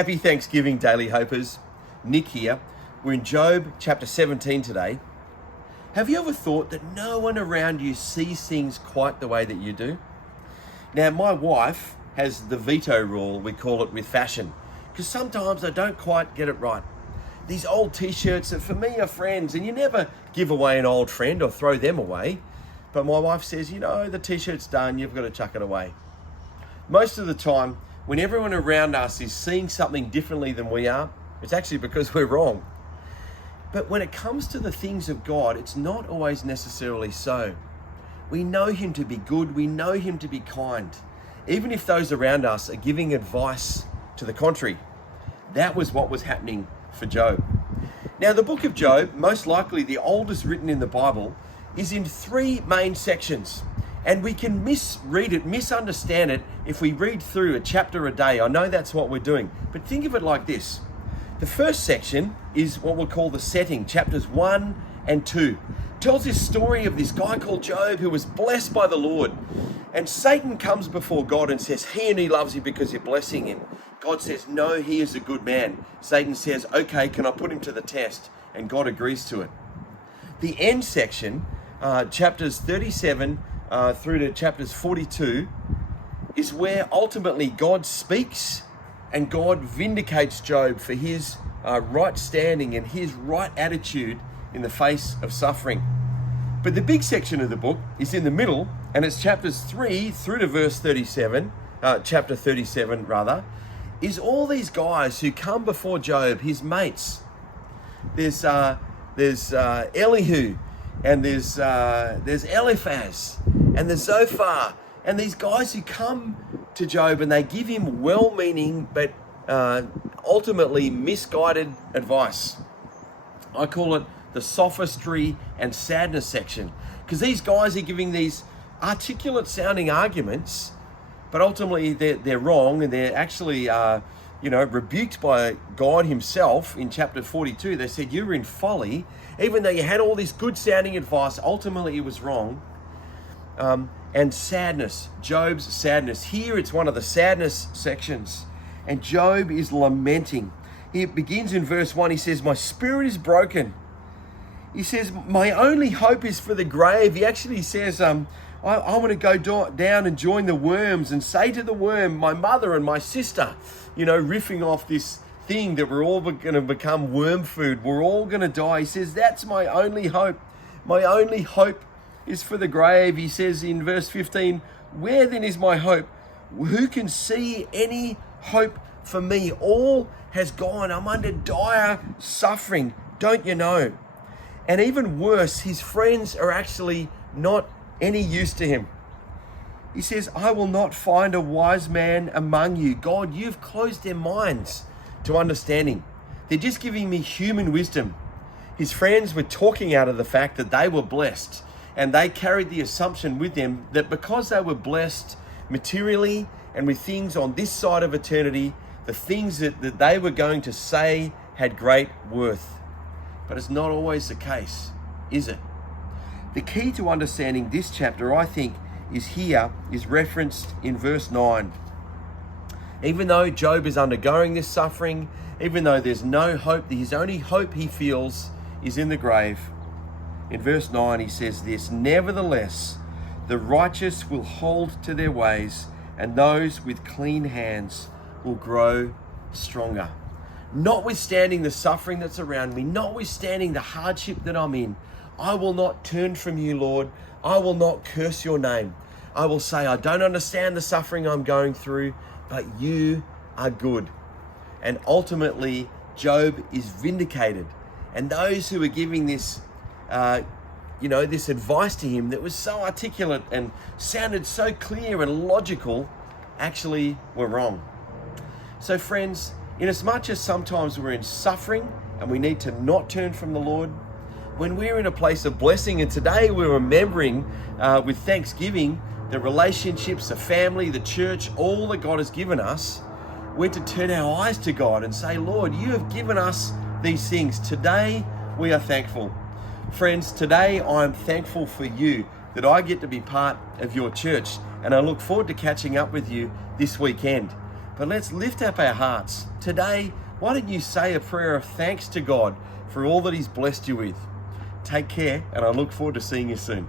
Happy Thanksgiving, Daily Hopers. Nick here. We're in Job chapter 17 today. Have you ever thought that no one around you sees things quite the way that you do? Now, my wife has the veto rule, we call it, with fashion, because sometimes I don't quite get it right. These old t-shirts that for me are friends, and you never give away an old friend or throw them away. But my wife says, the t-shirt's done, you've got to chuck it away. Most of the time, when everyone around us is seeing something differently than we are, it's actually because we're wrong. But when it comes to the things of God, it's not always necessarily so. We know Him to be good, we know Him to be kind, even if those around us are giving advice to the contrary. That was what was happening for Job. Now, the book of Job, most likely the oldest written in the Bible, is in three main sections. And we can misread it, misunderstand it if we read through a chapter a day. I know that's what we're doing. But think of it like this. The first section is what we'll call the setting, chapters 1 and 2. It tells this story of this guy called Job who was blessed by the Lord. And Satan comes before God and says, he only loves you because you're blessing him. God says, no, he is a good man. Satan says, okay, can I put him to the test? And God agrees to it. The end section, chapters 37 through to chapters 42, is where ultimately God speaks and God vindicates Job for his right standing and his right attitude in the face of suffering. But the big section of the book is in the middle, and it's chapters 3 through to verse 37, chapter 37 rather, is all these guys who come before Job, his mates. There's Elihu, and there's Eliphaz, and there's Zophar, and these guys who come to Job and they give him well-meaning but ultimately misguided advice. I call it the sophistry and sadness section, because these guys are giving these articulate sounding arguments, but ultimately they're wrong, and they're actually rebuked by God himself in chapter 42. They said, you were in folly. Even though you had all this good sounding advice, ultimately it was wrong. And sadness, Job's sadness. Here it's one of the sadness sections. And Job is lamenting. He begins in verse 1. He says, my spirit is broken. He says, my only hope is for the grave. He actually says, I want to go down and join the worms and say to the worm, my mother and my sister, riffing off this thing that we're all going to become worm food. We're all going to die. He says, that's my only hope. My only hope is for the grave. He says in verse 15, where then is my hope? Who can see any hope for me? All has gone. I'm under dire suffering, don't you know? And even worse, his friends are actually not any use to him. He says, I will not find a wise man among you. God, you've closed their minds to understanding. They're just giving me human wisdom. His friends were talking out of the fact that they were blessed, and they carried the assumption with them that because they were blessed materially and with things on this side of eternity, the things that they were going to say had great worth. But it's not always the case, is it? The key to understanding this chapter, I think, is referenced in verse 9. Even though Job is undergoing this suffering, even though there's no hope, his only hope he feels is in the grave. In verse 9 he says this, nevertheless, the righteous will hold to their ways, and those with clean hands will grow stronger. Notwithstanding the suffering that's around me, notwithstanding the hardship that I'm in, I will not turn from you, Lord. I will not curse your name. I will say, I don't understand the suffering I'm going through, but you are good. And ultimately, Job is vindicated. And those who are giving this, this advice to him that was so articulate and sounded so clear and logical, actually were wrong. So friends, inasmuch as sometimes we're in suffering and we need to not turn from the Lord, when we're in a place of blessing, and today we're remembering with thanksgiving the relationships, the family, the church, all that God has given us, we're to turn our eyes to God and say, Lord, you have given us these things. Today we are thankful. Friends, today I'm thankful for you that I get to be part of your church, and I look forward to catching up with you this weekend. But let's lift up our hearts. Today, why don't you say a prayer of thanks to God for all that He's blessed you with? Take care, and I look forward to seeing you soon.